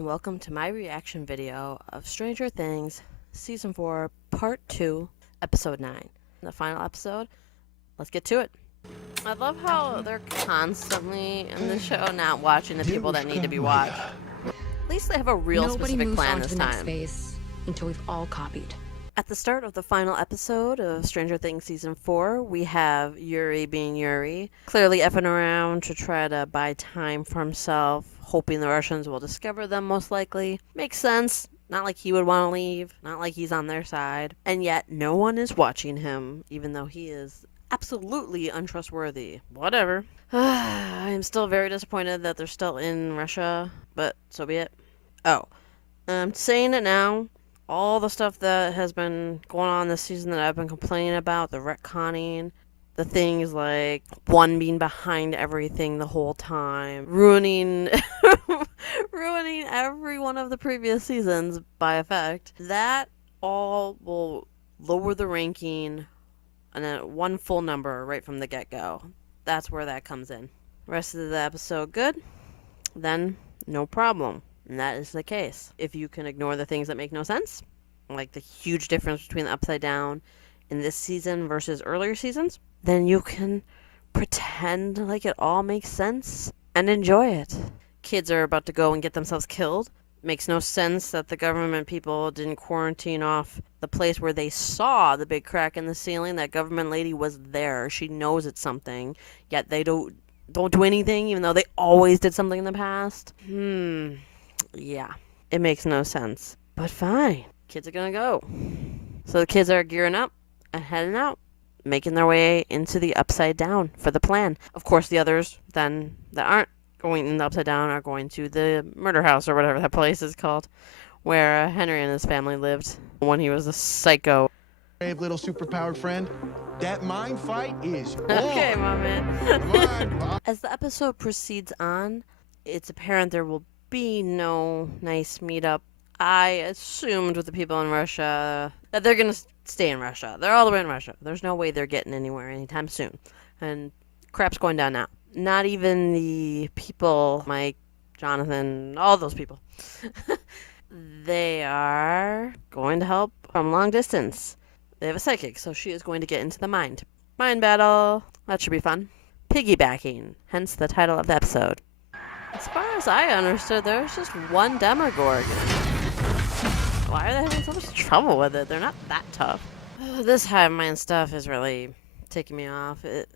and welcome to my reaction video of Stranger Things Season 4, Part 2, Episode 9. The final episode. Let's get to it. I love how they're constantly in the show not watching the people that need to be watched. At least they have a real specific plan this time. Next phase until we've all copied. At the start of the final episode of Stranger Things Season 4, we have Yuri being Yuri, clearly effing around to try to buy time for himself, hoping the Russians will discover them most likely. Makes sense. Not like he would want to leave, not like he's on their side. And yet, no one is watching him, even though he is absolutely untrustworthy. Whatever. I'm still very disappointed that they're still in Russia, but so be it. Oh, I'm saying it now. All the stuff that has been going on this season that I've been complaining about, the retconning, the things like one being behind everything the whole time, ruining every one of the previous seasons by effect, that all will lower the ranking and one full number right from the get-go. That's where that comes in. Rest of the episode good, then no problem. And that is the case. If you can ignore the things that make no sense, like the huge difference between the Upside Down in this season versus earlier seasons, then you can pretend like it all makes sense and enjoy it. Kids are about to go and get themselves killed. Makes no sense that the government people didn't quarantine off the place where they saw the big crack in the ceiling. That government lady was there. She knows it's something, yet they don't do anything, even though they always did something in the past. Yeah, it makes no sense. But fine. Kids are gonna go. So the kids are gearing up and heading out, making their way into the Upside Down for the plan. Of course, the others then that aren't going in the Upside Down are going to the murder house or whatever that place is called, where Henry and his family lived when he was a psycho. Brave little superpowered friend. That mind fight is on. Okay, my man. Come on. As the episode proceeds on, it's apparent there will be no nice meetup. I assumed with the people in Russia that they're going to stay in Russia. They're all the way in Russia. There's no way they're getting anywhere anytime soon. And crap's going down now. Not even the people, Mike, Jonathan, all those people. They are going to help from long distance. They have a psychic, so she is going to get into the mind. Mind battle. That should be fun. Piggybacking, hence the title of the episode. As far as I understood, there's just one Demogorgon. Why are they having so much trouble with it? They're not that tough. This hive mind stuff is really taking me off. It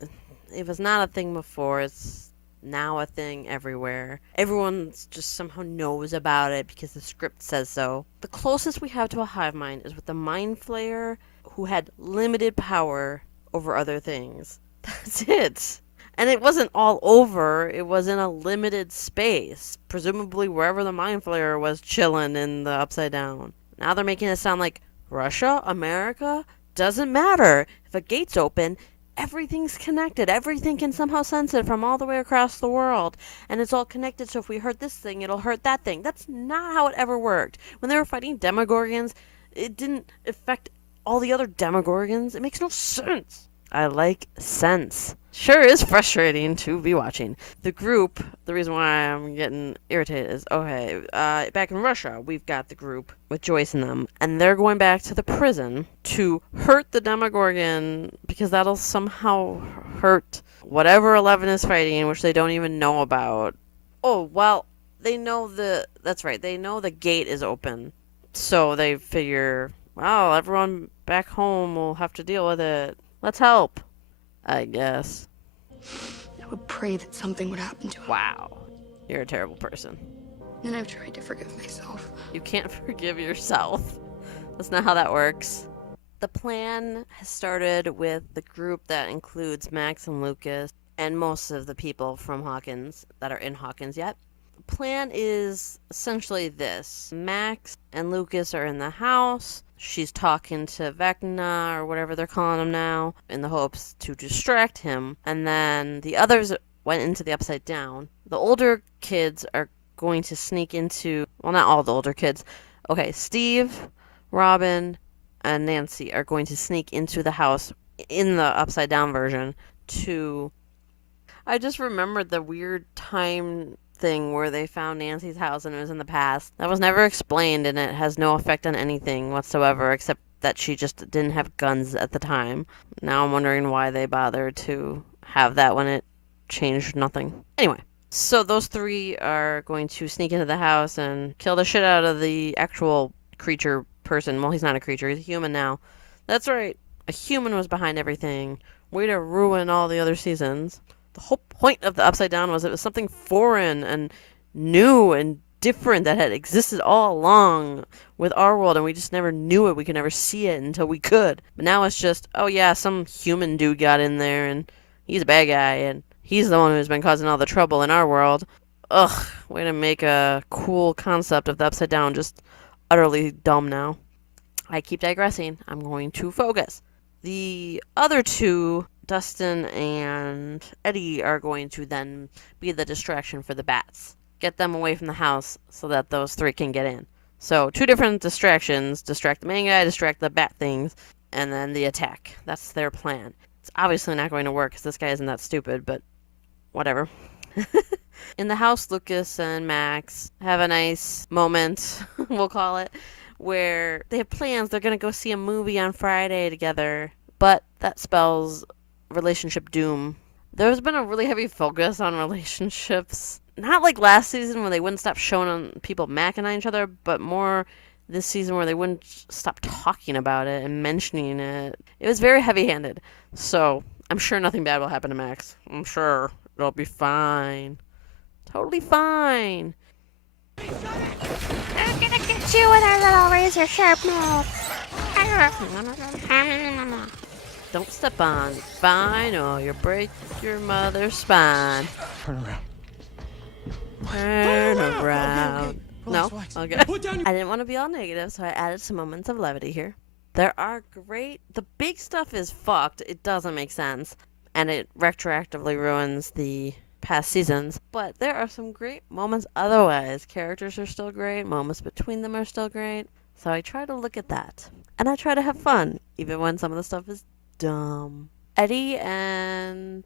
was not a thing before. It's now a thing everywhere. Everyone just somehow knows about it because the script says so. The closest we have to a hive mind is with the Mind Flayer, who had limited power over other things. That's it. And it wasn't all over. It was in a limited space, presumably wherever the Mind Flayer was chilling in the Upside Down. Now they're making it sound like Russia, America, doesn't matter. If a gate's open, everything's connected. Everything can somehow sense it from all the way across the world. And it's all connected, so if we hurt this thing, it'll hurt that thing. That's not how it ever worked. When they were fighting Demogorgons, it didn't affect all the other Demogorgons. It makes no sense. I like sense. Sure is frustrating to be watching. The group, the reason why I'm getting irritated is, okay, back in Russia, we've got the group with Joyce and them, and they're going back to the prison to hurt the Demogorgon because that'll somehow hurt whatever 11 is fighting, which they don't even know about. Oh, well, they know that's right, they know the gate is open. So they figure, well, everyone back home will have to deal with it. Let's help, I guess. I would pray that something would happen to him. Wow. You're a terrible person. And I've tried to forgive myself. You can't forgive yourself. That's not how that works. The plan has started with the group that includes Max and Lucas and most of the people from Hawkins that are in Hawkins yet. The plan is essentially this. Max and Lucas are in the house. She's talking to Vecna, or whatever they're calling him now, in the hopes to distract him. And then the others went into the Upside Down. The older kids are going to sneak into... Well, not all the older kids. Okay, Steve, Robin, and Nancy are going to sneak into the house in the Upside Down version to... I just remembered the weird time thing where they found Nancy's house and it was in the past. That was never explained, and it has no effect on anything whatsoever except that she just didn't have guns at the time. Now I'm wondering why they bothered to have that when it changed nothing. Anyway, so those three are going to sneak into the house and kill the shit out of the actual creature person. Well, he's not a creature, he's a human now. That's right, a human was behind everything. Way to ruin all the other seasons. The whole point of the Upside Down was it was something foreign and new and different that had existed all along with our world, and we just never knew it. We could never see it until we could. But now it's just, oh yeah, some human dude got in there and he's a bad guy and he's the one who's been causing all the trouble in our world. Ugh, way to make a cool concept of the Upside Down just utterly dumb now. I keep digressing. I'm going to focus. The other two, Dustin and Eddie, are going to then be the distraction for the bats. Get them away from the house so that those three can get in. So, two different distractions. Distract the main guy, distract the bat things, and then the attack. That's their plan. It's obviously not going to work because this guy isn't that stupid, but whatever. In the house, Lucas and Max have a nice moment, we'll call it, where they have plans. They're going to go see a movie on Friday together, but that spells relationship doom. There's been a really heavy focus on relationships. Not like last season where they wouldn't stop showing on people macking on each other, but more this season where they wouldn't stop talking about it and mentioning it. It was very heavy-handed. So I'm sure nothing bad will happen to Max. I'm sure it'll be fine. Totally fine. I'm gonna get you with our little razor sharp mouth. Don't step on. Fine, or you'll break your mother's spine. Turn around. Turn around. No? Relax. Okay. Put down your... I didn't want to be all negative, so I added some moments of levity here. There are great... The big stuff is fucked. It doesn't make sense. And it retroactively ruins the past seasons. But there are some great moments otherwise. Characters are still great. Moments between them are still great. So I try to look at that. And I try to have fun, even when some of the stuff is dumb. Eddie and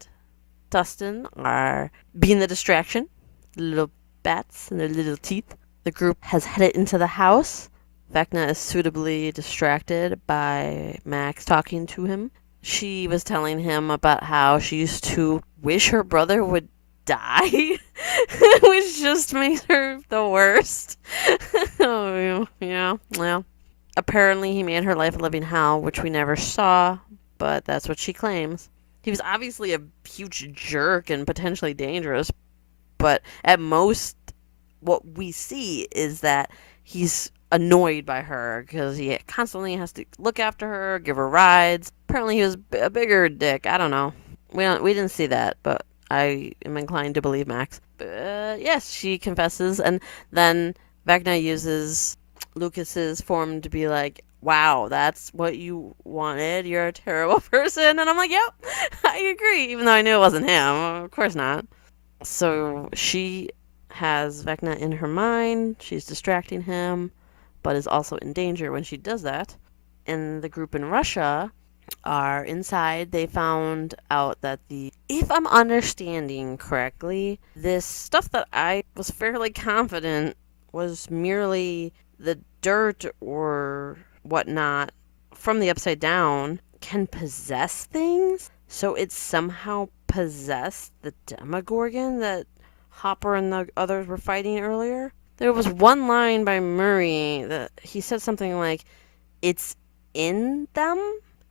Dustin are being the distraction. The little bats and their little teeth. The group has headed into the house. Vecna is suitably distracted by Max talking to him. She was telling him about how she used to wish her brother would die, which just makes her the worst. Oh, yeah. Apparently he made her life a living hell, which we never saw, but that's what she claims. He was obviously a huge jerk and potentially dangerous, but at most what we see is that he's annoyed by her because he constantly has to look after her, give her rides. Apparently he was a bigger dick. I don't know. We didn't see that, but I am inclined to believe Max. But yes, she confesses, and then Vecna uses Lucas's form to be like, wow, that's what you wanted? You're a terrible person? And I'm like, yep, I agree, even though I knew it wasn't him. Of course not. So she has Vecna in her mind. She's distracting him, but is also in danger when she does that. And the group in Russia are inside. They found out that if I'm understanding correctly, this stuff that I was fairly confident was merely the dirt or whatnot from the Upside Down can possess things. So it somehow possessed the Demogorgon that Hopper and the others were fighting earlier. There was one line by Murray that he said something like, it's in them?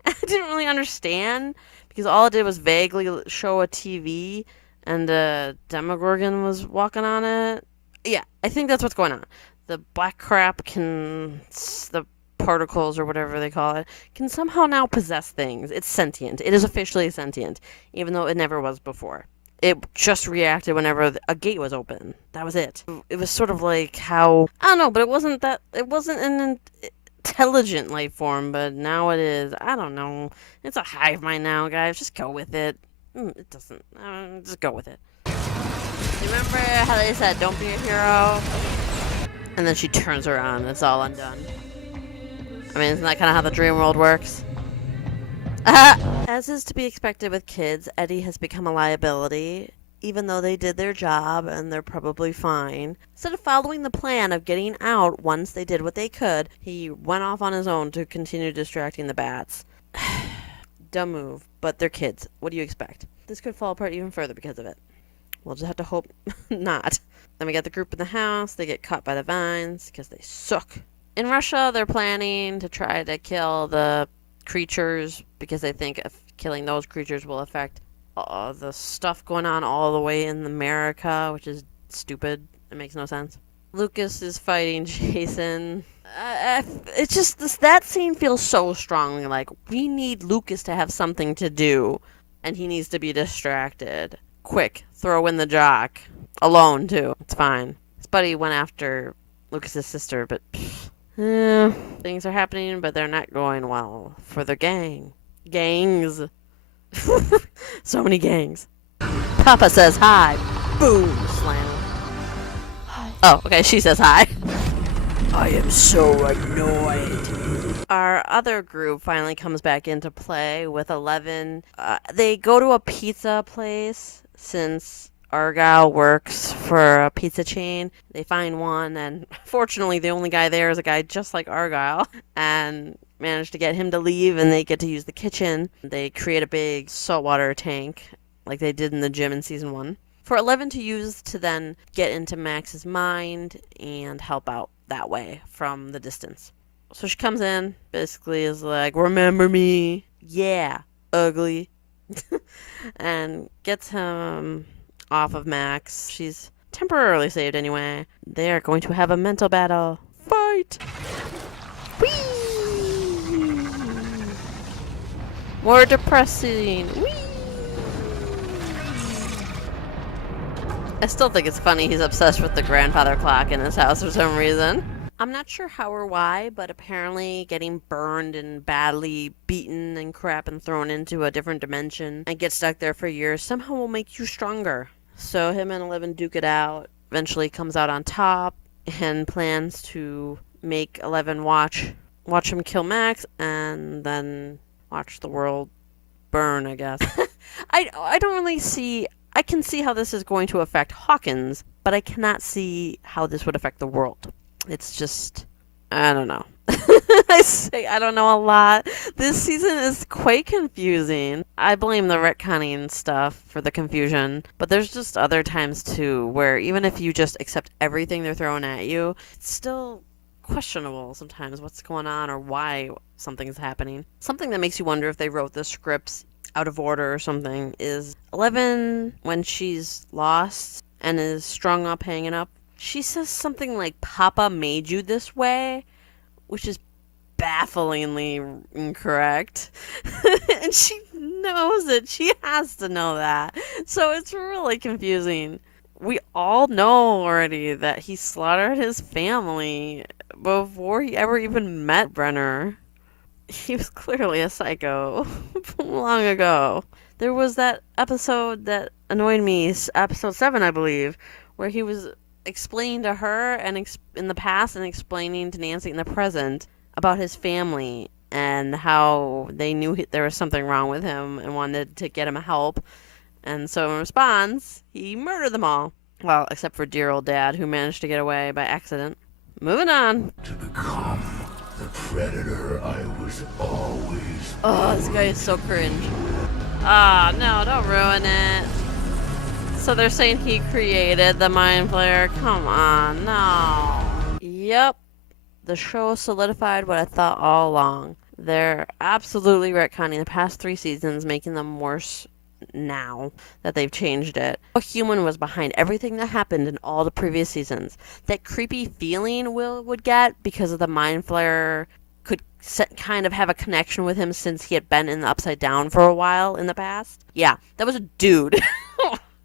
I didn't really understand because all it did was vaguely show a TV and a Demogorgon was walking on it. Yeah, I think that's what's going on. The black crap the particles or whatever they call it, can somehow now possess things. It's sentient. It is officially sentient, even though it never was before. It just reacted whenever a gate was open. That was it. It was sort of like how, I don't know, but it wasn't an intelligent life form, but now it is. I don't know. It's a hive mind now, guys. Just go with it. It doesn't. Just go with it. Remember how they said, don't be a hero? And then she turns her on. It's all undone. I mean, isn't that kind of how the dream world works? As is to be expected with kids, Eddie has become a liability. even though they did their job and they're probably fine. Instead of following the plan of getting out once they did what they could, he went off on his own to continue distracting the bats. Dumb move, but they're kids. What do you expect? This could fall apart even further because of it. We'll just have to hope not. Then we got the group in the house. They get caught by the vines because they suck. In Russia, they're planning to try to kill the creatures because they think if killing those creatures will affect the stuff going on all the way in America, which is stupid. It makes no sense. Lucas is fighting Jason. It's just that scene feels so strongly like we need Lucas to have something to do, and he needs to be distracted. Quick, throw in the jock. Alone too. It's fine. His buddy went after Lucas's sister, but things are happening, but they're not going well for the gang. Gangs. So many gangs. Papa says hi. Boom, slam. Hi. Oh, okay, she says hi. I am so annoyed. Our other group finally comes back into play with 11. They go to a pizza place since Argyle works for a pizza chain. They find one, and fortunately the only guy there is a guy just like Argyle, and manage to get him to leave, and they get to use the kitchen. They create a big saltwater tank like they did in the gym in season 1 for 11 to use to then get into Max's mind and help out that way from the distance. So she comes in, basically is like, remember me? Yeah, ugly. And gets him off of Max. She's temporarily saved anyway. They are going to have a mental battle. Fight! Whee! More depressing. Whee! I still think it's funny he's obsessed with the grandfather clock in his house for some reason. I'm not sure how or why, but apparently getting burned and badly beaten and crap and thrown into a different dimension and get stuck there for years somehow will make you stronger. So him and 11 duke it out, eventually comes out on top, and plans to make 11 watch him kill Max and then watch the world burn, I guess. I don't really see... I can see how this is going to affect Hawkins, but I cannot see how this would affect the world. It's just, I don't know. I don't know a lot. This season is quite confusing. I blame the retconning stuff for the confusion, but there's just other times too where even if you just accept everything they're throwing at you, it's still questionable sometimes what's going on or why something's happening. Something that makes you wonder if they wrote the scripts out of order or something is 11, when she's lost and is strung up, hanging up, she says something like, Papa made you this way, which is bafflingly incorrect. And she knows it. She has to know that. So it's really confusing. We all know already that he slaughtered his family before he ever even met Brenner. He was clearly a psycho long ago. There was that episode that annoyed me, episode 7, I believe, where he was explaining to her and in the past and explaining to Nancy in the present about his family and how they knew there was something wrong with him and wanted to get him help. And so in response, he murdered them all. Well, except for dear old Dad, who managed to get away by accident. Moving on. To become the predator I was always. Oh, this guy is so cringe. Ah, no, don't ruin it. So they're saying he created the Mind Flayer? Come on, no. Yep. The show solidified what I thought all along. They're absolutely retconning the past 3 seasons, making them worse now that they've changed it. A human was behind everything that happened in all the previous seasons. That creepy feeling Will would get because of the Mind Flayer could kind of have a connection with him since he had been in the Upside Down for a while in the past. Yeah, that was a dude.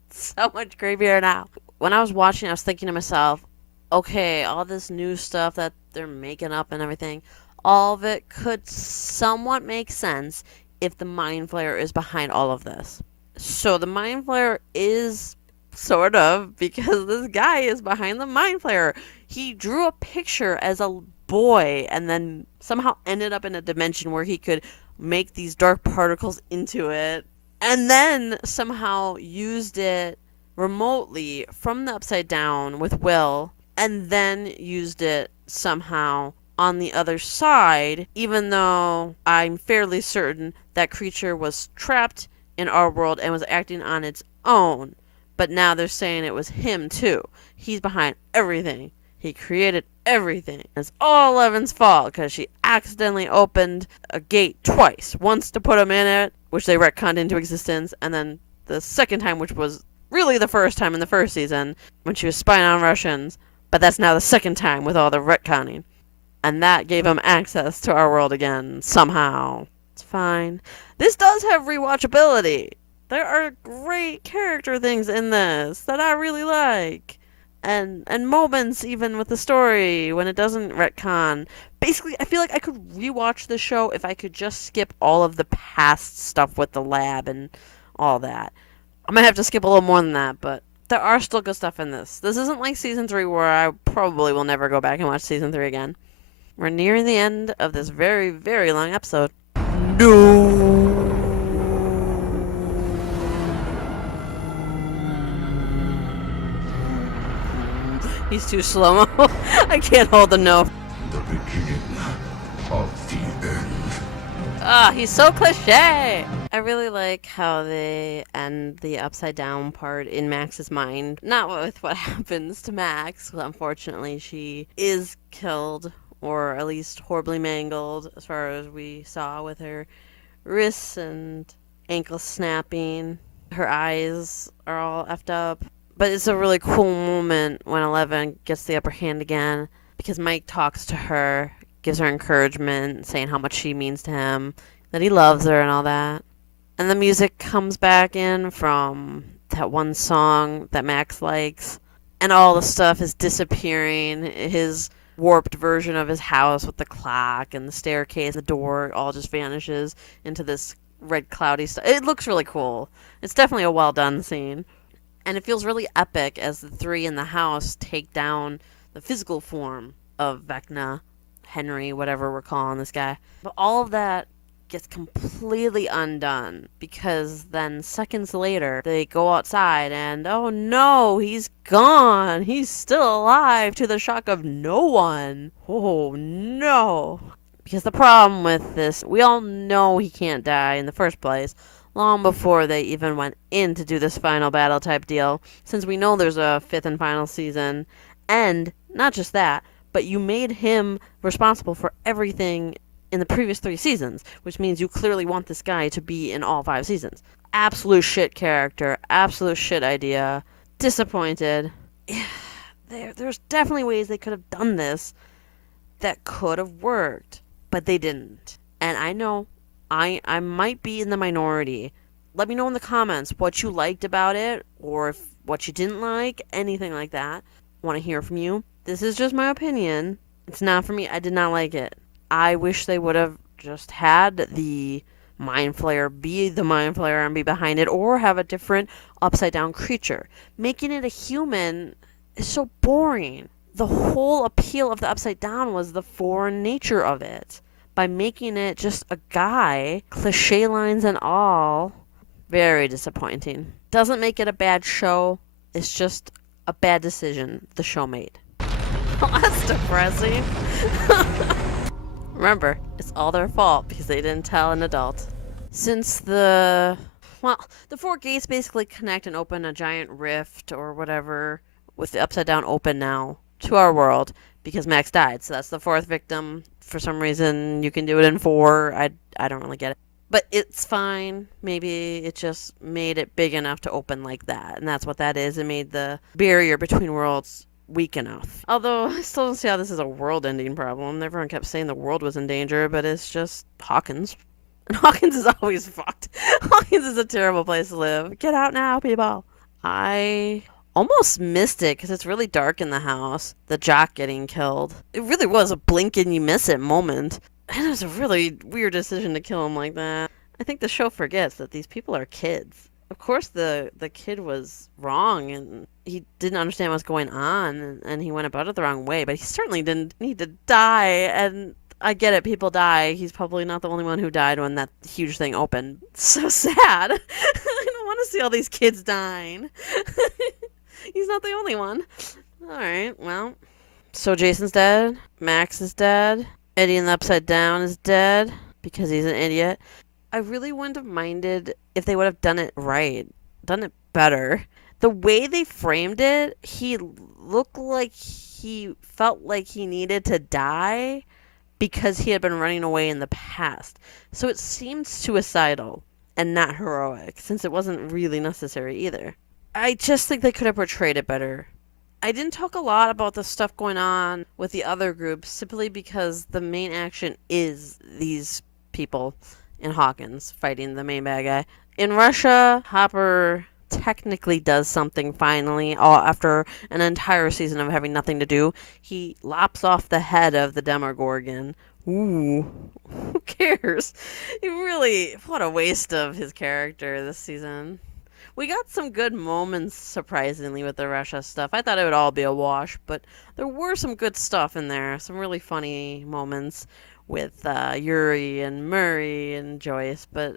So much creepier now. When I was watching, I was thinking to myself, okay, all this new stuff that they're making up and everything, all of it could somewhat make sense if the Mind Flayer is behind all of this. So the Mind Flayer is sort of, because this guy is behind the Mind Flayer. He drew a picture as a boy and then somehow ended up in a dimension where he could make these dark particles into it and then somehow used it remotely from the Upside Down with Will and then used it somehow on the other side, even though I'm fairly certain that creature was trapped in our world and was acting on its own. But now they're saying it was him too. He's behind everything. He created everything. It's all Eleven's fault because she accidentally opened a gate twice. Once to put him in it, which they retconned into existence, and then the second time, which was really the first time in the first season, when she was spying on Russians. But that's now the second time with all the retconning. And that gave him access to our world again, somehow. It's fine. This does have rewatchability. There are great character things in this that I really like. And moments even with the story when it doesn't retcon. Basically, I feel like I could rewatch the show if I could just skip all of the past stuff with the lab and all that. I might have to skip a little more than that, but there are still good stuff in this. This isn't like season 3 where I probably will never go back and watch season 3 again. We're nearing the end of this very, very long episode. No! He's too slow-mo. I can't hold the no. The beginning of the end. Ah, he's so cliche! I really like how they end the upside down part in Max's mind. Not with what happens to Max. Unfortunately, she is killed, or at least horribly mangled, as far as we saw with her wrists and ankles snapping. Her eyes are all effed up. But it's a really cool moment when 11 gets the upper hand again, because Mike talks to her, gives her encouragement, saying how much she means to him, that he loves her and all that. And the music comes back in from that one song that Max likes, and all the stuff is disappearing. His warped version of his house with the clock and the staircase, the door, all just vanishes into this red cloudy stuff. It looks really cool. It's definitely a well done scene. And it feels really epic as the three in the house take down the physical form of Vecna, Henry, whatever we're calling this guy. But all of that gets completely undone because then seconds later they go outside and oh no, he's gone. He's still alive to the shock of no one. Oh no. Because the problem with this, we all know he can't die in the first place. Long before they even went in to do this final battle type deal, since we know there's a 5th and final season. And not just that, but you made him responsible for everything in the previous 3 seasons, which means you clearly want this guy to be in all 5 seasons. Absolute shit character, absolute shit idea. Disappointed. There's definitely ways they could have done this that could have worked, but they didn't. And I know I might be in the minority. Let me know in the comments what you liked about it, or if what you didn't like, anything like that. I want to hear from you. This is just my opinion. It's not for me. I did not like it. I wish they would have just had the Mind Flayer be the Mind Flayer and be behind it, or have a different upside down creature. Making it a human is so boring. The whole appeal of the upside down was the foreign nature of it. By making it just a guy, cliche lines and all, very disappointing. Doesn't make it a bad show. It's just a bad decision the show made. Oh, that's depressing. Remember, it's all their fault because they didn't tell an adult. Since the 4 gates basically connect and open a giant rift or whatever, with the upside down open now to our world because Max died. So that's the 4th victim. For some reason, you can do it in 4. I don't really get it. But it's fine. Maybe it just made it big enough to open like that. And that's what that is. It made the barrier between worlds weak enough. Although, I still don't see how this is a world-ending problem. Everyone kept saying the world was in danger, but it's just Hawkins. And Hawkins is always fucked. Hawkins is a terrible place to live. Get out now, people. I almost missed it because it's really dark in the house. The jock getting killed. It really was a blink and you miss it moment. And it was a really weird decision to kill him like that. I think the show forgets that these people are kids. Of course the kid was wrong and he didn't understand what's going on and he went about it the wrong way, but he certainly didn't need to die. And I get it, people die. He's probably not the only one who died when that huge thing opened. So sad. I don't want to see all these kids dying. He's not the only one. Alright, well. So Jason's dead. Max is dead. Eddie in the Upside Down is dead because he's an idiot. I really wouldn't have minded if they would have done it right. Done it better. The way they framed it, he looked like he felt like he needed to die because he had been running away in the past. So it seemed suicidal and not heroic, since it wasn't really necessary either. I just think they could have portrayed it better. I didn't talk a lot about the stuff going on with the other groups simply because the main action is these people in Hawkins fighting the main bad guy. In Russia, Hopper technically does something finally, all after an entire season of having nothing to do. He lops off the head of the Demogorgon. Ooh, who cares? He really, what a waste of his character this season. We got some good moments, surprisingly, with the Russia stuff. I thought it would all be a wash, but there were some good stuff in there. Some really funny moments with Yuri and Murray and Joyce, but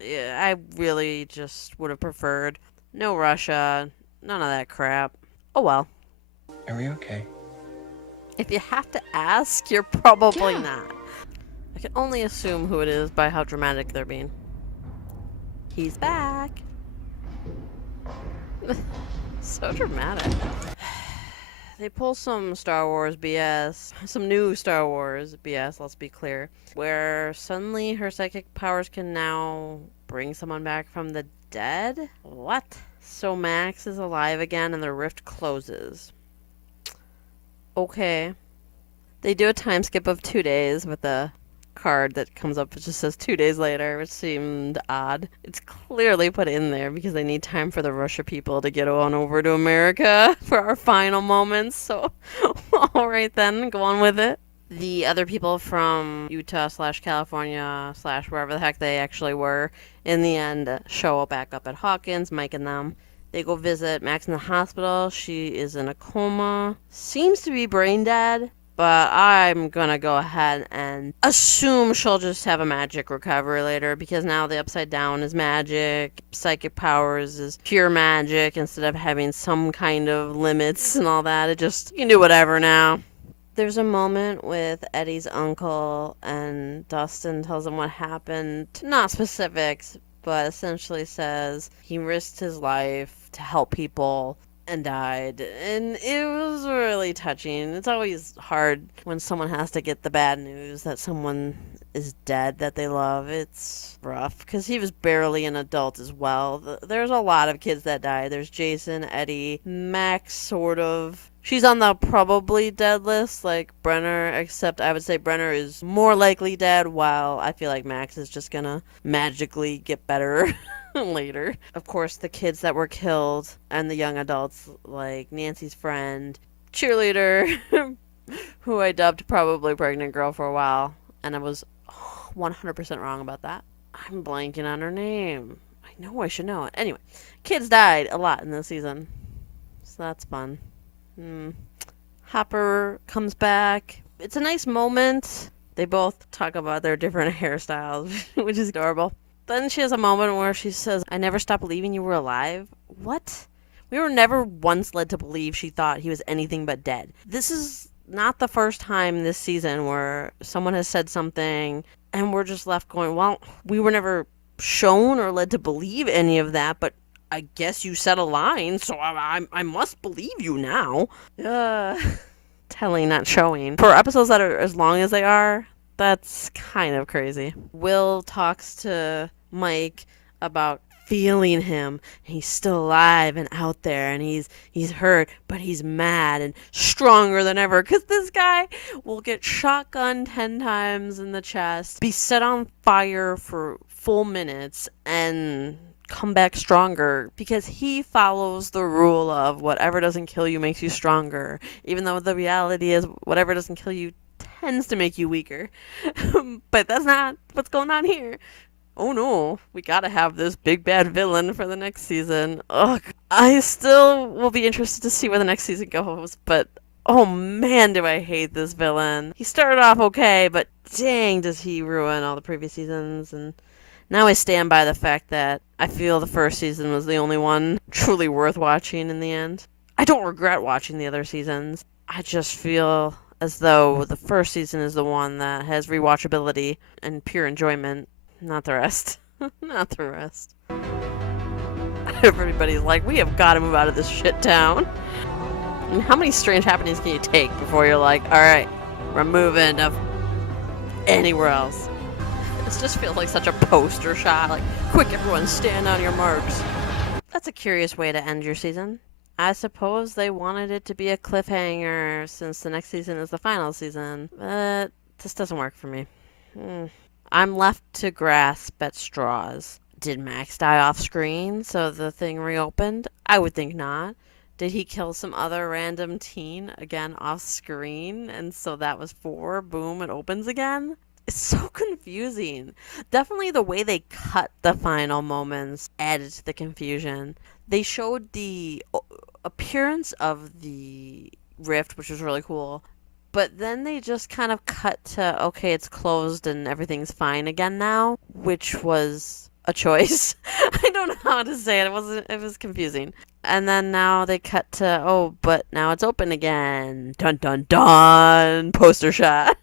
yeah, I really just would have preferred no Russia, none of that crap. Oh well. Are we okay? If you have to ask, you're probably Yeah. not. I can only assume who it is by how dramatic they're being. He's back. So dramatic. They pull some Star Wars BS, some new Star Wars BS, let's be clear, where suddenly her psychic powers can now bring someone back from the dead? What? So Max is alive again and the rift closes. Okay. They do a time skip of 2 days with a card that comes up that just says 2 days later, which seemed odd. It's clearly put in there because they need time for the Russia people to get on over to America for our final moments. So, all right then, go on with it. The other people from Utah / California / wherever the heck they actually were, in the end, show back up at Hawkins, Mike and them. They go visit Max in the hospital. She is in a coma. Seems to be brain dead. But I'm gonna go ahead and assume she'll just have a magic recovery later because now the Upside Down is magic, psychic powers is pure magic instead of having some kind of limits and all that. It just, you can do whatever now. There's a moment with Eddie's uncle and Dustin tells him what happened. Not specifics, but essentially says he risked his life to help people and died, and it was really touching. It's always hard when someone has to get the bad news that someone is dead that they love. It's rough because he was barely an adult as well. There's a lot of kids that died. There's Jason, Eddie, Max, sort of. She's on the probably dead list, like Brenner, except I would say Brenner is more likely dead, while I feel like Max is just gonna magically get better later. Of course, the kids that were killed and the young adults, like Nancy's friend, cheerleader, who I dubbed probably pregnant girl for a while, and I was 100% wrong about that. I'm blanking on her name. I know I should know it. Anyway, kids died a lot in this season, so that's fun. Hopper comes back. It's a nice moment. They both talk about their different hairstyles, which is adorable. Then she has a moment where she says, I never stopped believing you were alive. What? We were never once led to believe she thought he was anything but dead. This is not the first time this season where someone has said something and we're just left going, well, we were never shown or led to believe any of that, but I guess you said a line, so I must believe you now. Telling, not showing. For episodes that are as long as they are, that's kind of crazy. Will talks to Mike about feeling him. He's still alive and out there, and he's hurt, but he's mad and stronger than ever. Because this guy will get shotgunned 10 times in the chest, be set on fire for full minutes, and come back stronger because he follows the rule of whatever doesn't kill you makes you stronger, even though the reality is whatever doesn't kill you tends to make you weaker. But that's not what's going on here. Oh no, we gotta have this big bad villain for the next season. Ugh. I still will be interested to see where the next season goes, but oh man, do I hate this villain. He started off okay, but dang, does he ruin all the previous seasons. And Now I stand by the fact that I feel the first season was the only one truly worth watching in the end. I don't regret watching the other seasons. I just feel as though the first season is the one that has rewatchability and pure enjoyment, not the rest. Not the rest. Everybody's like, we have got to move out of this shit town. And how many strange happenings can you take before you're like, alright, we're moving to anywhere else? This just feels like such a poster shot. Like, quick, everyone, stand on your marks. That's a curious way to end your season. I suppose they wanted it to be a cliffhanger since the next season is the final season, but this doesn't work for me. I'm left to grasp at straws. Did Max die off screen so the thing reopened? I would think not. Did he kill some other random teen again off screen and so that was 4? Boom, it opens again? It's so confusing. Definitely the way they cut the final moments added to the confusion. They showed the appearance of the rift, which was really cool. But then they just kind of cut to, okay, it's closed and everything's fine again now, which was a choice. I don't know how to say it. It was confusing. And then now they cut to, oh, but now it's open again. Dun dun dun. Poster shot.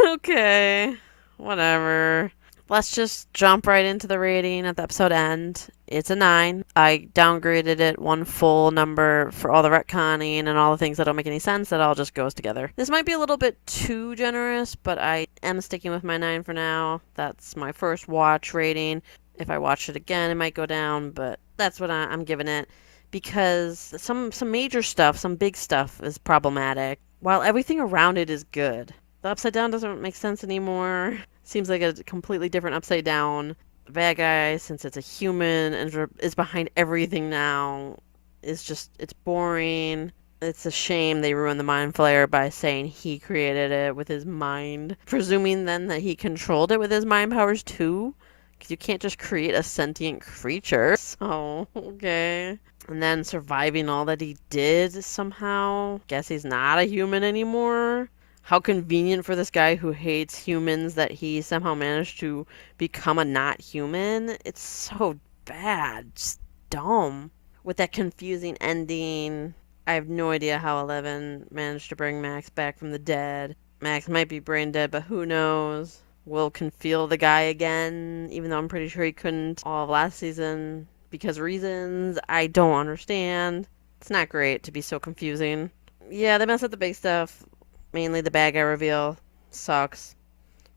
Okay. Whatever. Let's just jump right into the rating at the episode end. It's a 9. I downgraded it 1 full number for all the retconning and all the things that don't make any sense. That all just goes together. This might be a little bit too generous, but I am sticking with my 9 for now. That's my first watch rating. If I watch it again, it might go down, but that's what I'm giving it. Because some major stuff, some big stuff is problematic, while everything around it is good. The Upside Down doesn't make sense anymore. Seems like a completely different Upside Down. The bad guy, since it's a human and is behind everything now, it's boring. It's a shame they ruined the Mind Flayer by saying he created it with his mind. Presuming then that he controlled it with his mind powers too? Because you can't just create a sentient creature. So, okay. And then surviving all that he did somehow. Guess he's not a human anymore. How convenient for this guy who hates humans that he somehow managed to become a not human. It's so bad. Just dumb. With that confusing ending, I have no idea how 11 managed to bring Max back from the dead. Max might be brain dead, but who knows? Will can feel the guy again, even though I'm pretty sure he couldn't all of last season because reasons I don't understand. It's not great to be so confusing. Yeah, they mess up the big stuff. Mainly the bad guy reveal. Sucks.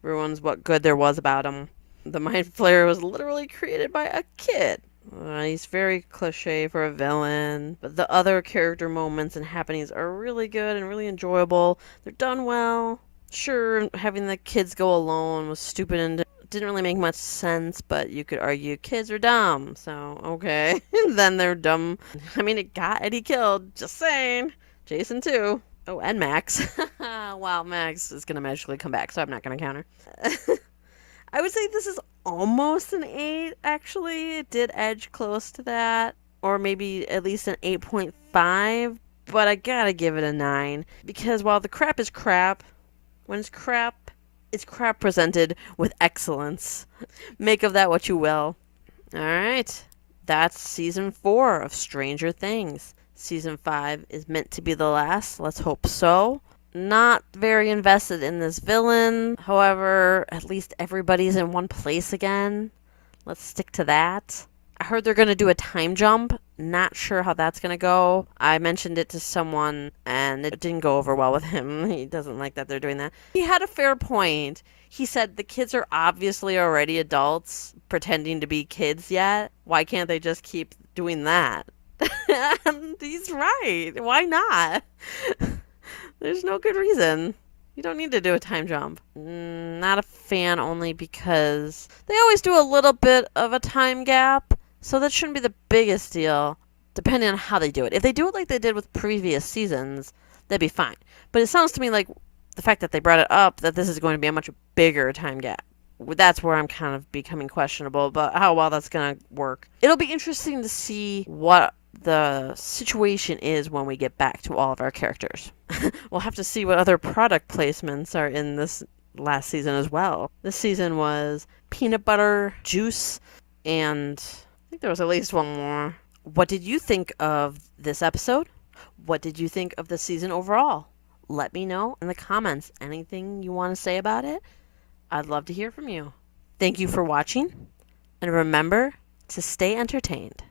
Ruins what good there was about him. The Mind Flayer was literally created by a kid. He's very cliche for a villain. But the other character moments and happenings are really good and really enjoyable. They're done well. Sure, having the kids go alone was stupid and didn't really make much sense, but you could argue kids are dumb. So, okay. Then they're dumb. I mean, it got Eddie killed. Just saying. Jason, too. Oh, and Max. Wow, Max is going to magically come back, so I'm not going to counter. I would say this is almost an 8, actually. It did edge close to that. Or maybe at least an 8.5. But I gotta give it a 9. Because while the crap is crap, when it's crap presented with excellence. Make of that what you will. Alright. That's season 4 of Stranger Things. Season 5 is meant to be the last. Let's hope so. Not very invested in this villain. However, at least everybody's in one place again. Let's stick to that. I heard they're going to do a time jump. Not sure how that's going to go. I mentioned it to someone, and it didn't go over well with him. He doesn't like that they're doing that. He had a fair point. He said the kids are obviously already adults pretending to be kids yet. Why can't they just keep doing that? And he's right. Why not? There's no good reason. You don't need to do a time jump. Not a fan only because they always do a little bit of a time gap. So that shouldn't be the biggest deal, depending on how they do it. If they do it like they did with previous seasons, that'd be fine. But it sounds to me like the fact that they brought it up, that this is going to be a much bigger time gap. That's where I'm kind of becoming questionable, but how well that's going to work. It'll be interesting to see what the situation is when we get back to all of our characters. We'll have to see what other product placements are in this last season as well. This season was peanut butter juice, and I think there was at least one more. What did you think of this episode? What did you think of the season overall? Let me know in the comments. Anything you want to say about it? I'd love to hear from you. Thank you for watching, and remember to stay entertained.